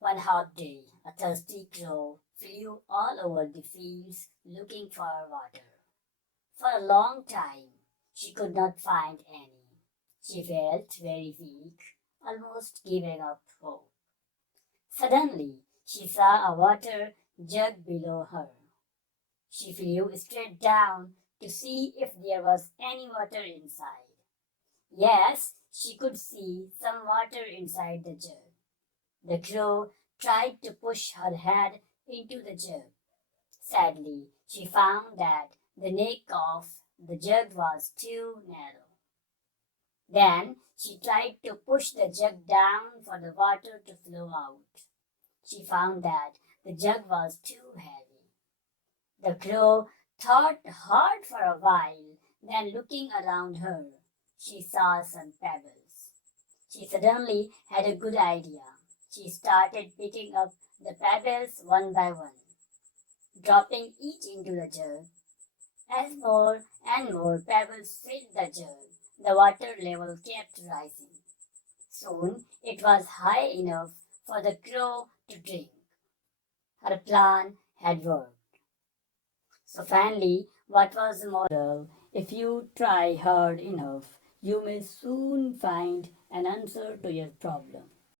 One hot day, a thirsty crow flew all over the fields looking for water. For a long time, she could not find any. She felt very weak, almost giving up hope. Suddenly, she saw a water jug below her. She flew straight down to see if there was any water inside. Yes, she could see some water inside the jug. The crow tried to push her head into the jug. Sadly, she found that the neck of the jug was too narrow. Then she tried to push the jug down for the water to flow out. She found that the jug was too heavy. The crow thought hard for a while, then looking around her, she saw some pebbles. She suddenly had a good idea. She started picking up the pebbles one by one, dropping each into the jug. As more and more pebbles filled the jug, the water level kept rising. Soon it was high enough for the crow to drink. Her plan had worked. So finally, what was the moral? If you try hard enough, you may soon find an answer to your problem.